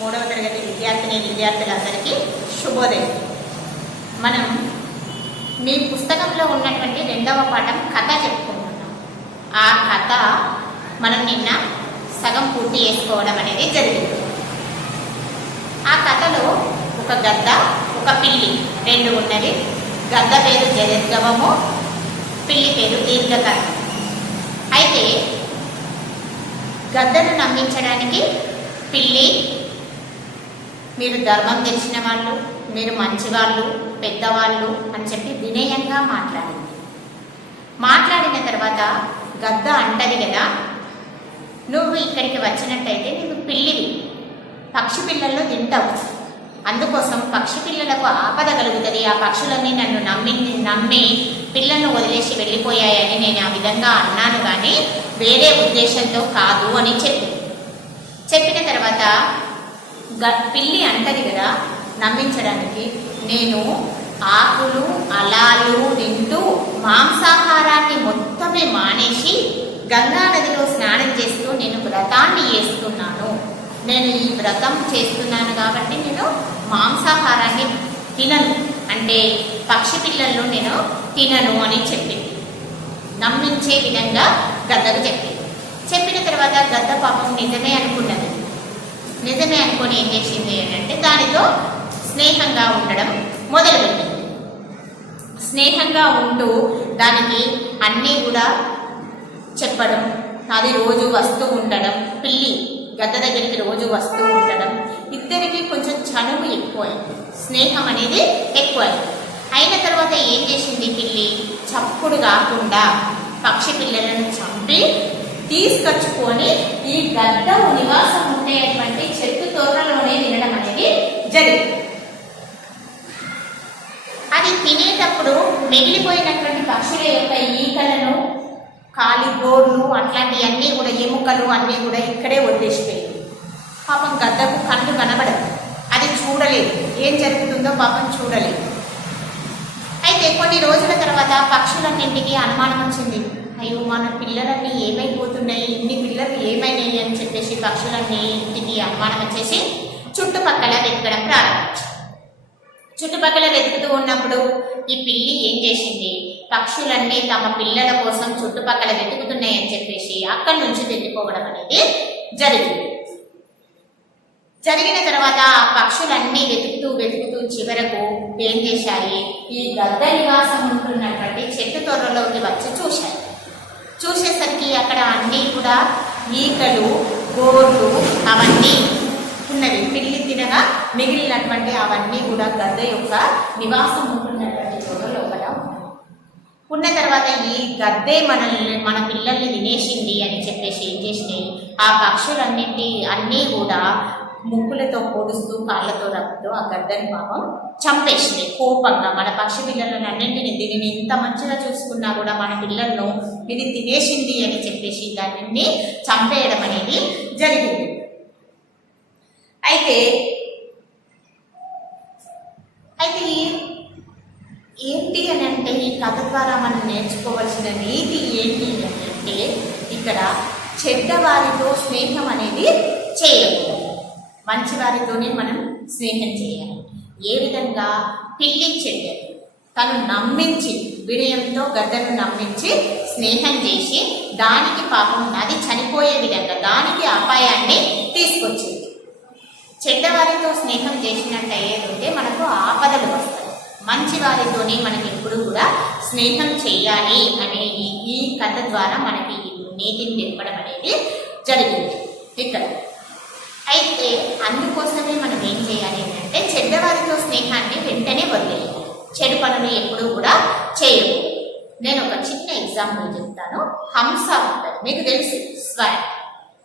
3వ తరగతి విద్యార్థులందరికీ శుభోదయం. మనం మీ పుస్తకంలో ఉన్నటువంటి 2వ పాఠం కథ చెప్పుకుంటున్నాం. ఆ కథ మనం నిన్న సగం పూర్తి చేసుకోవడం అనేది జరిగింది. ఆ కథలో ఒక గద్ద, ఒక పిల్లి 2 ఉన్నవి. గద్ద పేరు జగద్గవము, పిల్లి పేరు దీర్ఘకర్ణ. అయితే గద్దను నమ్మించడానికి పిల్లి, మీరు ధర్మం తెలిసిన వాళ్ళు, మీరు మంచివాళ్ళు, పెద్దవాళ్ళు అని చెప్పి వినయంగా మాట్లాడిన తర్వాత గద్ద అంటది కదా, నువ్వు ఇక్కడికి వచ్చినట్టయితే నువ్వు పిల్లివి, పక్షి పిల్లల్లో తింటావు, అందుకోసం పక్షి పిల్లలకు ఆపద కలుగుతుంది, ఆ పక్షులన్నీ నన్ను నమ్మి పిల్లలను వదిలేసి వెళ్ళిపోయాయని నేను ఆ విధంగా అన్నాను, కానీ వేరే ఉద్దేశంతో కాదు అని చెప్పిన తర్వాత పిల్లి అంటది కదా నమ్మించడానికి, నేను ఆకులు అలాలు తింటూ మాంసాహారాన్ని మొత్తమే మానేసి గంగా నదిలో స్నానం చేస్తూ నేను వ్రతాన్ని చేస్తున్నాను, నేను ఈ వ్రతం చేస్తున్నాను కాబట్టి నేను మాంసాహారాన్ని తినను, అంటే పక్షి పిల్లలను నేను తినను అని చెప్పింది. నమ్మించే విధంగా గద్దకు చెప్పిన తర్వాత గద్ద పాపం నిజమే అనుకున్నది. నిజమే అనుకొని ఏం చేసింది అంటే దానితో స్నేహంగా ఉండడం మొదలుపెట్టింది. స్నేహంగా ఉంటూ దానికి అన్నీ కూడా చెప్పడం, అది రోజు వస్తూ ఉండడం, పిల్లి గద్ద దగ్గరికి రోజు వస్తూ ఉండడం, ఇద్దరికి కొంచెం చనువు ఎక్కువైంది, స్నేహం అనేది ఎక్కువైంది. అయిన తర్వాత ఏం చేసింది పిల్లి, చప్పుడు కాకుండా పక్షి పిల్లలను చంపి తీసుకొచ్చుకొని ఈ గద్ద నివాసం ఉండేటువంటి చెట్టు తోటలోనే తినడం అనేది జరిగింది. అది తినేటప్పుడు మిగిలిపోయినటువంటి పక్షుల యొక్క ఈకలను, కాలిగోర్లు అట్లాంటివన్నీ కూడా, ఎముకలు అన్నీ కూడా ఇక్కడే వదిలేసిపోయింది. పాపం గద్దకు కళ్ళు కనబడదు, అది చూడలేదు, ఏం జరుగుతుందో పాపం చూడలేదు. అయితే కొన్ని రోజుల తర్వాత పక్షులన్నింటికి అనుమానం వచ్చింది, అయ్యో మన పిల్లలన్నీ ఏమైపోతున్నాయి, ఇన్ని పిల్లలు ఏమైనాయి అని చెప్పేసి పక్షులన్నింటికి అనుమానం వచ్చేసి చుట్టుపక్కల వెతకడం ప్రారంభించింది. చుట్టుపక్కల వెతుకుతూ ఉన్నప్పుడు ఈ పిల్లి ఏం చేసింది, పక్షులన్నీ తమ పిల్లల కోసం చుట్టుపక్కల వెతుకుతున్నాయని చెప్పేసి అక్కడి నుంచి వెళ్ళిపోవడం అనేది జరిగిన తర్వాత ఆ పక్షులన్నీ వెతుకుతూ చివరకు ఏం చేశాయి, ఈ గద్ద నివాసం ఉంటున్నటువంటి చెట్టు తొర్రలోకి వచ్చి చూసేసరికి అక్కడ అన్నీ కూడా ఈకలు, గోర్లు అవన్నీ ఉన్నవి. పిల్లి తినగా మిగిలినటువంటి అవన్నీ కూడా గద్ద యొక్క నివాసం ఉంటున్నటువంటి చోట లోపల ఉన్న తర్వాత ఈ గద్దే మన పిల్లల్ని తినేసింది అని చెప్పేసి ఏం చేసినాయి, ఆ అన్నీ కూడా ముక్కులతో పొడుస్తూ కాళ్ళతో రప్పుతూ ఆ గద్దని పాపం చంపేసినాయి కోపంగా. మన పక్షి పిల్లలను అన్నింటినీ దీనిని ఇంత మంచిగా చూసుకున్నా కూడా మన పిల్లలను ఇది తినేసింది అని చెప్పేసి దానిని చంపేయడం అనేది జరిగింది. అయితే ఏంటి అని అంటే ఈ కథ ద్వారా మనం నేర్చుకోవాల్సిన నీతి ఏంటి అని అంటే, ఇక్కడ చెడ్డవారితో స్నేహం అనేది చేయకూడదు, మంచివారితోనే మనం స్నేహం చేయాలి. ఏ విధంగా పిల్లి చెడ్డది, తను నమ్మించి వినయంతో గద్దను నమ్మించి స్నేహం చేసి దానికి పాపం అది చనిపోయే విధంగా దానికి అపాయాన్ని తీసుకొచ్చింది. చెడ్డవారితో స్నేహం చేసినట్టు అయ్యేదంటే మనకు ఆపదలు వస్తాయి. మంచి వారితోనే మనకి ఎప్పుడు కూడా స్నేహం చేయాలి అనే ఈ కథ ద్వారా మనకి నీతిని తెప్పడం అనేది జరిగింది ఇక్కడ. అయితే అందుకోసమే మనం ఏం చేయాలి అంటే చెడ్డవారితో స్నేహాన్ని వెంటనే వదిలేయాలి, చెడు పనులు ఎప్పుడూ కూడా చేయకూడదు. నేను ఒక చిన్న ఎగ్జాంపుల్ చెప్తాను. హంస ఉంటుంది, మీకు తెలుసు, స్వర్,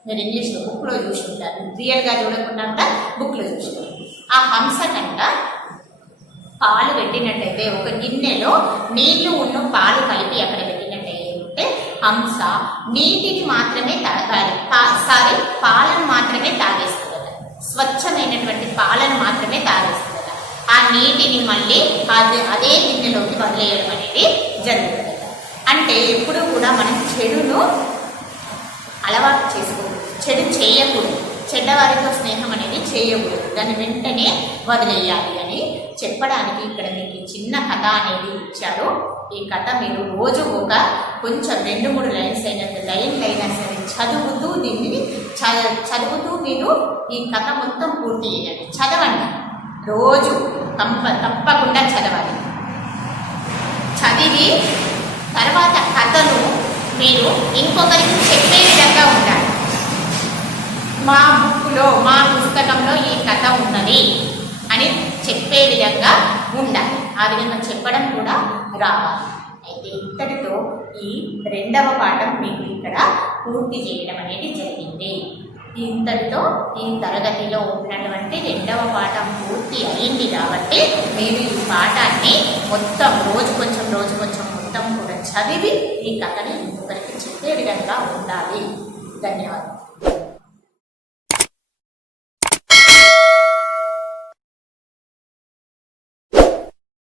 మీరు ఇంగ్లీష్లో బుక్లో చూసి ఉంటారు, రియల్గా చూడకుండా కూడా బుక్లో చూసుకుంటారు. ఆ హంస కంట పాలు పెట్టినట్టయితే ఒక గిన్నెలో నీళ్లు ఉన్న పాలు కలిపి అక్కడ పెట్టినట్టయితే హంస నీటిని మాత్రమే తాగాలి, పాలను మాత్రమే తాగేస్తుంది, స్వచ్ఛమైనటువంటి పాలను మాత్రమే తాగేస్తుంది. ఆ నీటిని మళ్ళీ అదే గిన్నెలోకి వదిలేయడం అనేది జరుగుతుంది. అంటే ఎప్పుడూ కూడా మనం చెడును అలవాటు చేసుకోకూడదు, చెడు చేయకూడదు. చెడ్డవారితో స్నేహం అనేది చేయకూడదు, దాన్ని వెంటనే వదిలేయాలి అని చెప్పడానికి ఇక్కడ మీకు ఈ చిన్న కథ అనేది ఇచ్చారు. ఈ కథ మీరు రోజు ఒక కొంచెం 2-3 లైన్స్ అయినా సరే చదువుతూ దీన్ని చదువుతూ మీరు ఈ కథ మొత్తం పూర్తి చేయండి. చదవండి, రోజు తప్పకుండా చదవాలి. చదివి తర్వాత కథను మీరు ఇంకొకరికి చెప్పే విధంగా ఉండాలి. మా బుక్లో, మా పుస్తకంలో ఈ కథ ఉన్నది అని చెప్పే విధంగా ఉండాలి. ఆ విధంగా చెప్పడం కూడా రావాలి. అయితే ఇంతటితో ఈ 2వ పాఠం మీకు ఇక్కడ పూర్తి చేయడం అనేది జరిగింది. ఇంతటితో ఈ తరగతిలో ఉన్నటువంటి 2వ పాఠం పూర్తి అయింది. కాబట్టి మీరు ఈ పాఠాన్ని మొత్తం రోజు కొంచెం మొత్తం కూడా చదివి ఈ కథని ఇంకొకరికి చెప్పే విధంగా ఉండాలి. ధన్యవాదాలు.